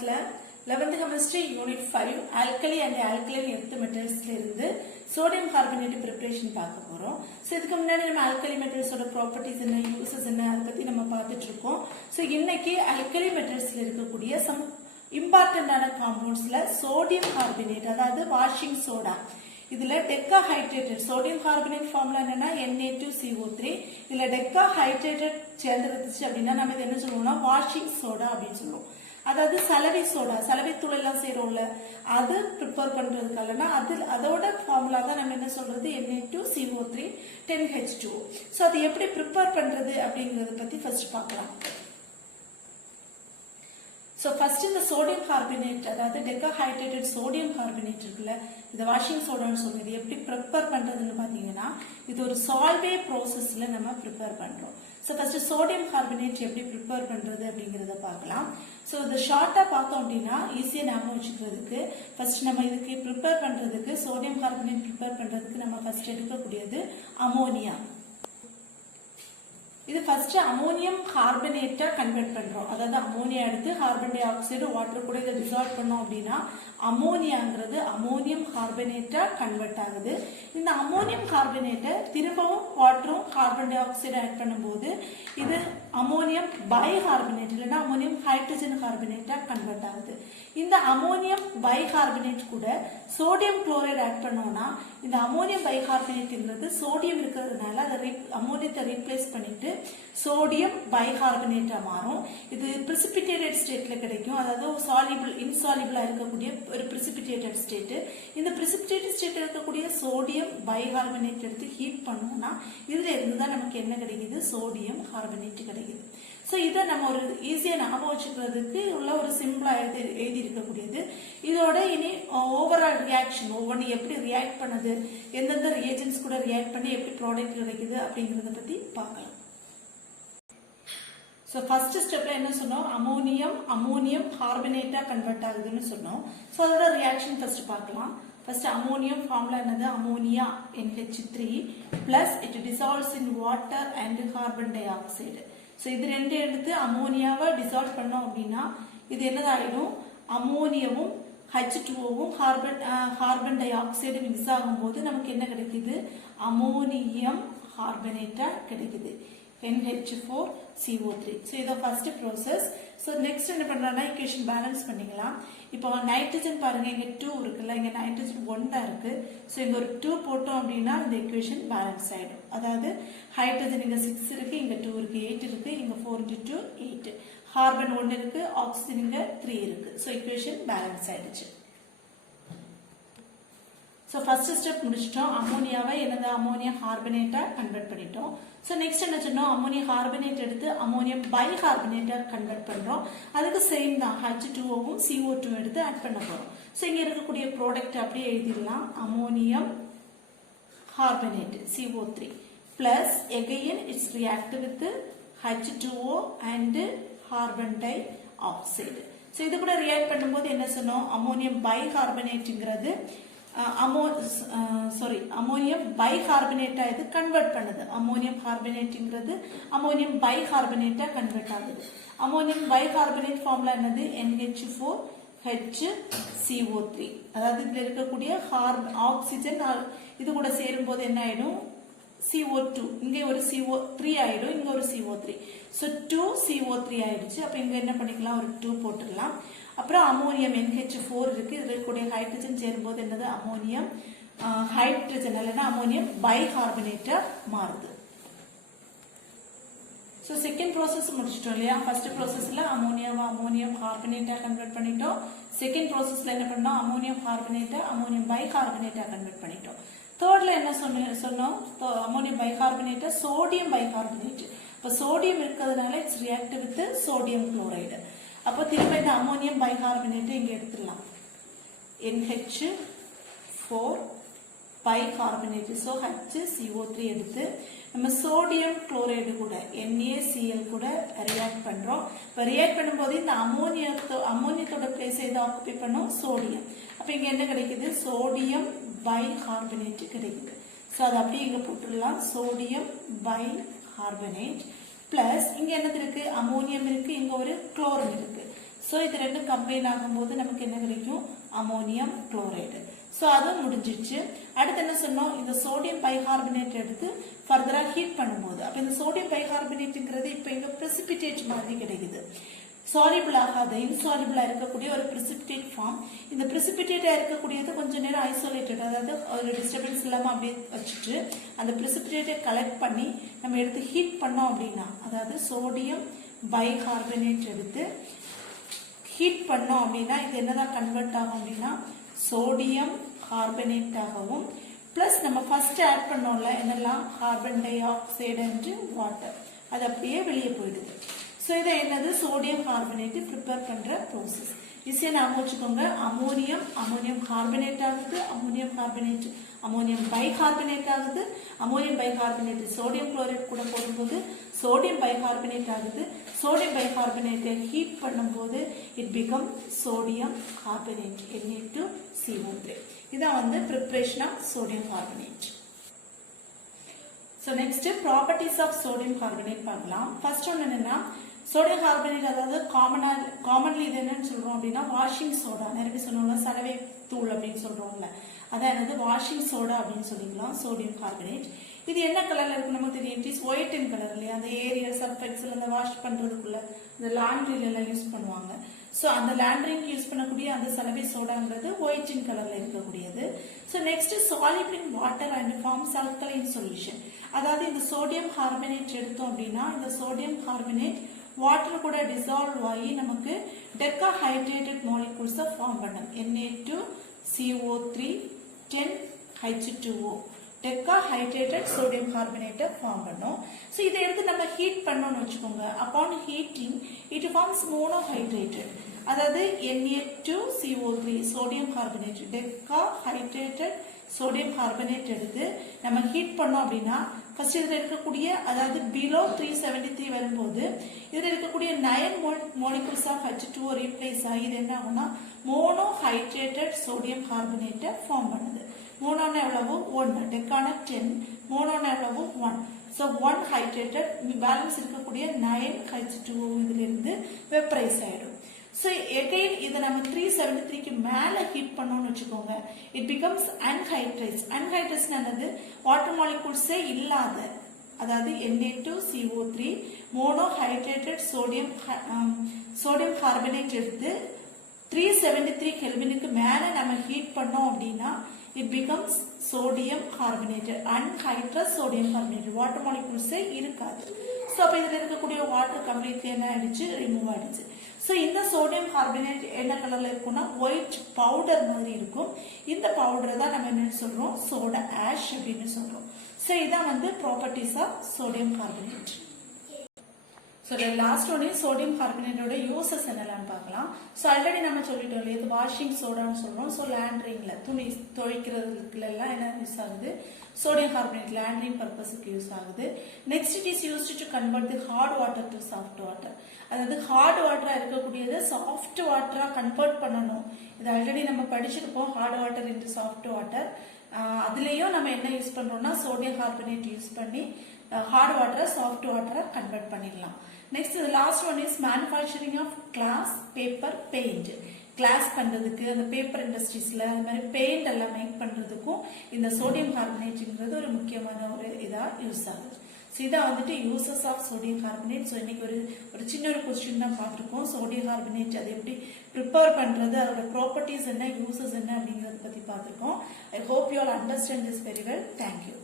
கிளாஸ்ல 11th chemistry unit 5 alkali and alkaline earth metals ல இருந்து sodium carbonate preparation பார்க்க போறோம். சோ இதுக்கு முன்னாடி நம்ம alkali metals ஓட properties என்ன uses என்ன அத பத்தி நம்ம பார்த்துட்டு இருக்கோம். சோ இன்னைக்கு alkali metals ல இருக்கக்கூடிய some important ஆன compoundsல sodium carbonate அதாவது washing soda இதுல டெக்காஹைட்ரேட்டட் சோடியம் கார்பனேட் ஃபார்முலா என்னன்னா Na2CO3 இதுல டெக்காஹைட்ரேட்டட் சேர்ந்துருச்சு அப்படின்னா நம்ம இது என்ன சொல்லுவோம்னா வாஷிங் சோடா அப்படின்னு சொல்லுவோம். அதாவது சலவை சோடா சலவை தூள் எல்லாம் செய்யறோம்ல அது ப்ரிப்பேர் பண்றதுக்காகனா அதோட ஃபார்முலா தான் நம்ம என்ன சொல்றது Na2CO3 10H2O. சோ அது எப்படி ப்ரிப்பேர் பண்றது அப்படிங்கறத பத்தி ஃபர்ஸ்ட் பார்க்கலாம். So first இந்த sodium carbonate அதாவது டெக்காஹைட்ரேட்டட் சோடியம் கார்பனேட் இருக்குல்ல இது வாஷிங் சோடான்னு சொல்றது எப்படி ப்ரிப்பேர் பண்றதுன்னு பாத்தீங்கன்னா இது ஒரு சால்வே ப்ராசஸ்ல நம்ம ப்ரிப்பேர் பண்றோம். சோ ஃபர்ஸ்ட் சோடியம் கார்பனேட் எப்படி ப்ரிப்பேர் பண்றது அப்படிங்கறத பார்க்கலாம். சோ இது ஷார்ட்டா பார்த்தோம் அப்படின்னா ஈஸியா ஞாபகம் வச்சுக்கிறதுக்கு ஃபர்ஸ்ட் நம்ம இதுக்கு ப்ரிப்பேர் பண்றதுக்கு சோடியம் கார்பனேட் ப்ரிப்பேர் பண்றதுக்கு நம்ம ஃபர்ஸ்ட் எடுக்கக்கூடியது அமோனியா. இது ஃபர்ஸ்ட் அமோனியம் கார்பனேட்டா கன்வெர்ட் பண்றோம். அதாவது அமோனியா எடுத்து கார்பன் டை ஆக்சைடு வாட்டர் கூட இதை டிசால்வ் பண்ணோம் அப்படின்னா அமோனியாங்கிறது அமோனியம் கார்பனேட்டா கன்வெர்ட் ஆகுது. இந்த அமோனியம் கார்பனேட்டை திரும்பவும் வாட்டரும் கார்பன் டை ஆக்சைடு ஆட் பண்ணும்போது இது அமோனியம் பை கார்பனேட் இல்லைன்னா அமோனியம் ஹைட்ரஜன் கார்பனேட்டா கன்வெர்ட் ஆகுது. இந்த அமோனியம் பை கார்பனேட் கூட சோடியம் குளோரைடு ஆட் பண்ணோம்னா இந்த அமோனியம் பை கார்பனேட்ங்கிறது சோடியம் இருக்கிறதுனால அதை அமோனியத்தை ரீப்ளேஸ் பண்ணிட்டு சோடியம் பை கார்பனேட்டா மாறும். இது பிரிசிபிடேட்டட் ஸ்டேட்ல கிடைக்கும். அதாவது சாலிபிள் இன்சாலிபிளா இருக்கக்கூடிய ஒரு பிரிசிபிடேட்டட் ஸ்டேட். இந்த பிரிசிபிடேட்டட் ஸ்டேட் இருக்கக்கூடிய சோடியம் பை கார்பனேட் எடுத்து ஹீட் பண்ணோம்னா இதுல இருந்து தான் நமக்கு என்ன கிடைக்குது சோடியம் கார்பனேட் கிடைக்குது. சோ இதை நம்ம ஒரு ஈஸியா ஞாபகம் வச்சுக்கிறதுக்கு உள்ள ஒரு சிம்பிளா எழுதி இருக்கக்கூடியது. இதோட இனி ஓவரால் ரியாக்ஷன் ஒவ்வொன்று எப்படி ரியாக்ட் பண்ணுது எந்தெந்த ரியாஜென்ட்ஸ் கூட ரியாக்ட் பண்ணி எப்படி ப்ராடக்ட் கிடைக்குது அப்படிங்கறத பத்தி பார்க்கலாம். சோ ஃபர்ஸ்ட் ஸ்டெப்ல என்ன சொன்னோம் அமோனியம் கார்பனேட்டா கன்வெர்ட் ஆகுதுன்னு சொன்னோம். சோ அதோட ரியாக்ஷன் ஃபர்ஸ்ட் பார்க்கலாம். ஃபர்ஸ்ட் அமோனியம் ஃபார்முலா என்னது ammonia NH3 plus it dissolves in water and carbon di oxide. So இது ரெண்டு எடுத்து அமோனியாவை டிசால்வ் பண்ணோம் அப்படின்னா இது என்னதாயிடும் அமோனியமும் H2Oவும் கார்பன் டை ஆக்சைடு மிக்ஸ் ஆகும் போது நமக்கு என்ன கிடைக்குது அமோனியம் கார்பனேட்டா கிடைக்குது NH4CO3. சோ இது ஃபர்ஸ்ட் ப்ராசஸ். சோ நெக்ஸ்ட் என்ன பண்றோம்னா ஈக்குவேஷன் பேலன்ஸ் பண்ணிக்கலாம். இப்போ நைட்ரஜன் பாருங்க இங்க 2 இருக்குல்ல இங்க நைட்ரஜன் 1 தான் இருக்கு. சோ இங்க ஒரு 2 போட்டோம் அப்படின்னா இந்த ஈக்குவேஷன் பேலன்ஸ் ஆயிடும். அதாவது ஹைட்ரஜன் இங்க 6 இருக்கு இங்க 2 இருக்கு 8 இருக்கு இங்க 4 × 2 8 கார்பன் 1 இருக்கு ஆக்சிஜன் இங்க 3 இருக்கு. சோ ஈக்குவேஷன் பேலன்ஸ் ஆயிடுச்சு. சோ ஃபர்ஸ்ட் ஸ்டெப் முடிச்சிட்டோம். அமோனியாவை என்னது அமோனியம் கார்பனேட்டா கன்வெர்ட் பண்ணிட்டோம். சோ நெக்ஸ்ட் என்ன சொன்னோம் அமோனியம் கார்பனேட் எடுத்து அமோனியம் பை கார்பனேட்டா கன்வெர்ட் பண்றோம். அதுக்கு சேம் தான் H2Oவும் CO2 எடுத்து ஆட் பண்ண போறோம். சோ இங்க இருக்கக்கூடிய ப்ராடக்ட் அப்படியே எழுதிடலாம் ammonium carbonate CO3 plus again it's react with H2O and carbon dioxide. So இது கூட ரியாக்ட் பண்ணும்போது என்ன சொன்னோம் அமோனியம் பை கார்பனேட்ங்கிறது அமோனியம் பை கார்பனேட்டா இது கன்வெர்ட் பண்ணுது. அமோனியம் கார்பனேட்ங்கிறது அமோனியம் பை கார்பனேட்டா கன்வெர்ட் ஆகுது. அமோனியம் பை கார்பனேட் ஃபார்முலா என்னது NH4HCO3. அதாவது இதுல இருக்கக்கூடிய ஆக்சிஜன் இது கூட சேரும் போது என்ன ஆயிடும் CO2 இங்க ஒரு CO3 ஆயிடும் இங்க ஒரு CO3. சோ 2CO3 ஆயிடுச்சு. அப்ப இங்க என்ன பண்ணிக்கலாம் ஒரு 2 போட்டுடலாம். அப்புறம் அமோனியம் NH4 இருக்கு இதுல இருக்கக்கூடிய ஹைட்ரஜன் சேரும்போது என்னது அமோனியம் ஹைட்ரஜன் இல்லைன்னா அமோனியம் பை கார்பனேட்டா மாறுது. சோ செகண்ட் ப்ராசஸ் முடிச்சிட்டோம் இல்லையா. ஃபர்ஸ்ட் ப்ராசஸ்ல அமோனியம் கார்பனேட்டா கன்வெர்ட் பண்ணிட்டோம். செகண்ட் ப்ராசஸ்ல என்ன பண்ணோம் அமோனியம் கார்பனேட்டா அமோனியம் பை கார்பனேட்டா கன்வெர்ட் பண்ணிட்டோம். தேர்ட்ல என்ன சொன்னோம் அமோனியம் பை கார்பனேட்டா சோடியம் பை கார்பனேட். இப்ப சோடியம் இருக்கிறதுனால it's react with sodium chloride. அப்போ திரும்ப இந்த அமோனியம் பை கார்பனேட் இங்க எடுத்துடலாம் NH4 by carbonate. So HCO3 எடுத்து நம்ம சோடியம் குளோரைடு கூட NaCl கூட ரியாக்ட் பண்றோம். இப்ப ரியாக்ட் பண்ணும்போது இந்த அமோனியத்தோட பிளேஸ் எதை ஆக்குபை பண்ணும் சோடியம். அப்ப இங்க என்ன கிடைக்குது சோடியம் பை கார்பனேட் கிடைக்குது. சோ அது அப்படியே இங்க போட்டுடலாம் சோடியம் பை கார்பனேட் பிளஸ் இங்க என்னது இருக்கு அமோனியம் இருக்கு இங்க ஒரு குளோரின் இருக்கு. ஸோ இது ரெண்டும் கம்பைன் ஆகும்போது நமக்கு என்ன கிடைக்கும்? Ammonium chloride. ஸோ அதுவும் முடிஞ்சிடுச்சு. அடுத்து என்ன சொன்னோம்? இந்த சோடியம் பைகார்பனேட் எடுத்து ஃபர்தரா ஹீட் பண்ணும்போது அப்போ இந்த சோடியம் பைகார்பனேட்டுங்கிறது இப்போ இங்கே பிரிசிபிடேட் மாதிரி கிடைக்குது. சாலிபிள் ஆகாத இன்சாலிபிளா இருக்கக்கூடிய ஒரு பிரிசிபிடேட் ஃபார்ம். இந்த பிரிசிபிடேட்டா இருக்கக்கூடியது கொஞ்ச நேரம் ஐசோலேட்டட், அதாவது ஒரு டிஸ்டர்பன்ஸ் இல்லாமல் அப்படியே வச்சுட்டு அந்த பிரிசிபிடேட்டை கலெக்ட் பண்ணி நம்ம எடுத்து ஹீட் பண்ணோம் அப்படின்னா, அதாவது சோடியம் பைகார்பனேட் எடுத்து ஹீட் பண்ணோம் அப்படின்னா இது என்னதான் கன்வெர்ட் ஆகும் அப்படின்னா சோடியம் கார்பனேட்டாகவும் பிளஸ் நம்ம ஃபர்ஸ்ட் ஆட் பண்ணோம்ல என்னெல்லாம் carbon dioxide and water, அது அப்படியே வெளியே போயிடுது. ஸோ இதை என்னது? சோடியம் கார்பனேட் ப்ரிப்பேர் பண்ற ப்ரோசஸ். ஈஸியாக ஞாபகம் வச்சுக்கோங்க. அமோனியம் கார்பனேட் ஆகுது, அமோனியம் கார்பனேட் அமோனியம் பைகார்பனேட் ஆகுது, அமோனியம் பைகார்பனேட் சோடியம் குளோரைட் கூட போடும்போது சோடியம் பைகார்பனேட் ஆகுது. சோடியம் பைகார்பனேட்டை ஹீட் பண்ணும்போது it become sodium carbonate Na2CO3. இதான் வந்து preparation of sodium carbonate. So next properties of sodium carbonate பார்க்கலாம். ஃபர்ஸ்ட் ஒன்று என்னன்னா சோடியம் கார்பனேட், அதாவது காமன்லி இது என்னன்னு சொல்றோம் அப்படின்னா வாஷிங் சோடா. நிறைய பேர் சொல்லுவோம்ல சலவை தூள் அப்படின்னு சொல்றோம்ல, அதான் என்னது வாஷிங் சோடா அப்படின்னு சொல்லிக்கலாம் சோடியம் கார்பனேட். இது என்ன கலர்ல இருக்கு நமக்கு தெரியும். It is white in colour இல்லையா? அந்த ஏரியல் சர்ஃபெக்ஸ்ல அந்த வாஷ் பண்றதுக்குள்ள இந்த லாண்ட்ரில எல்லாம் யூஸ் பண்ணுவாங்க. ஸோ அந்த லாண்ட்ரிங்க்கு யூஸ் பண்ணக்கூடிய அந்த சலவை சோடாங்கிறது ஒயிட் இன் கலர்ல இருக்கக்கூடியது. So next soluble in water and forms alkaline solution. அதாவது இந்த சோடியம் கார்பனேட் எடுத்தோம் அப்படின்னா இந்த சோடியம் கார்பனேட் வாட்டர் கூட டிசால்வ் ஆகி நமக்கு டெக்காஹைட்ரேட்டட் மாலிகூல்ஸை ஃபார்ம் பண்ணும். Na2CO3 10H2O டெக்காஹைட்ரேட்டட் சோடியம் கார்பனேட்டை ஃபார்ம் பண்ணும். ஸோ இதை எடுத்து நம்ம ஹீட் பண்ணோம்னு வச்சுக்கோங்க. Upon heating it forms monohydrated, அதாவது Na2CO3 sodium carbonate decahydrated sodium carbonate எடுத்து நம்ம ஹீட் பண்ணோம் அப்படின்னா ஃபர்ஸ்ட் இதில் இருக்கக்கூடிய, அதாவது பிலோ 373 வரும்போது இதில் இருக்கக்கூடிய 9 molecules ஆஃப் H2O ரீப்ளேஸ் ஆகி இது என்ன ஆகும்னா மோனோஹைட்ரேட்டட் சோடியம் கார்பனேட்டை ஃபார்ம் பண்ணுது. மோனோனா எவ்வளவு? 1, டெக்கான 10, மோனோனா எவ்வளவு? 1. ஸோ 1 ஹைட்ரேட்டட், பேலன்ஸ் இருக்கக்கூடிய 9 H2O இதிலிருந்து வெப்பரைஸ் ஆயிடும். ஸோ எகைன் இதை நம்ம 373க்கு மேலே ஹீட் பண்ணோம்னு வச்சுக்கோங்க, இட் பிகம்ஸ் அன்ஹைட்ரைஸ். அன்ஹைட்ரைஸ் என்னது? வாட்டர் மாலிகூல்ஸே இல்லாத, அதாவது Na2CO3 மோனோஹைட்ரேட்டட் சோடியம் கார்பனேட் எடுத்து 373 கெல்வினுக்கு மேலே நம்ம ஹீட் பண்ணோம் அப்படின்னா it becomes sodium carbonated, anhydrous sodium carbonated, water மாலிகூல்ஸே இருக்காது. ஸோ அப்போ இதில் இருக்கக்கூடிய வாட்டர் கம்ப்ளீட்லி என்ன ஆயிடுச்சு? ரிமூவ் ஆயிடுச்சு. ஸோ இந்த சோடியம் கார்பனேட் என்ன கலர்ல இருக்கும்னா ஒயிட் பவுடர் மாதிரி இருக்கும். இந்த பவுடரை தான் நம்ம என்ன சொல்றோம்? சோடா ஆஷ் அப்படின்னு சொல்றோம். ஸோ இதான் வந்து properties of sodium carbonate. So last ஒன்னே சோடியம் கார்பனேட்டோட யூசஸ் என்னெல்லாம் பார்க்கலாம். ஸோ ஆல்ரெடி நம்ம சொல்லிட்டோம் இல்லையா, இது வாஷிங் சோடான்னு சொல்றோம். ஸோ லேண்ட்ரிங்ல துணி துவைக்கிறதுல எல்லாம் என்ன யூஸ் ஆகுது? சோடியம் கார்பனேட் லேண்ட்ரிங் பர்பஸுக்கு யூஸ் ஆகுது. Next it is used to convert the hard water to soft water. அதாவது ஹார்ட் வாட்டரா இருக்கக்கூடியது சாஃப்ட் வாட்டரா கன்வெர்ட் பண்ணணும். இது ஆல்ரெடி நம்ம படிச்சிருப்போம், hard water into soft water. அதுலயும் நம்ம என்ன யூஸ் பண்றோம்னா சோடியம் கார்பனேட் யூஸ் பண்ணி ஹார்ட் வாட்டரை சாஃப்ட் வாட்டரா கன்வெர்ட் பண்ணிடலாம். Next last one is manufacturing of glass, paper, paint. Glass பண்றதுக்கு அந்த பேப்பர் இண்டஸ்ட்ரீஸ்ல அந்த மாதிரி பெயிண்ட் எல்லாம் மேக் பண்றதுக்கும் இந்த சோடியம் கார்பனேட்ங்கிறது ஒரு முக்கியமான ஒரு இதா யூஸ் ஆகுது. ஸோ இதான் வந்துட்டு uses of sodium carbonate. So இன்னைக்கு ஒரு சின்ன ஒரு கொஸ்டின் தான் பார்த்துருக்கோம். சோடியம் கார்பனேட் அதை எப்படி ப்ரிப்பேர் பண்றது, அதோட ப்ராப்பர்ட்டிஸ் என்ன, யூசஸ் என்ன அப்படிங்கறத பத்தி பார்த்துருக்கோம். I hope you all understand this very well. Thank you.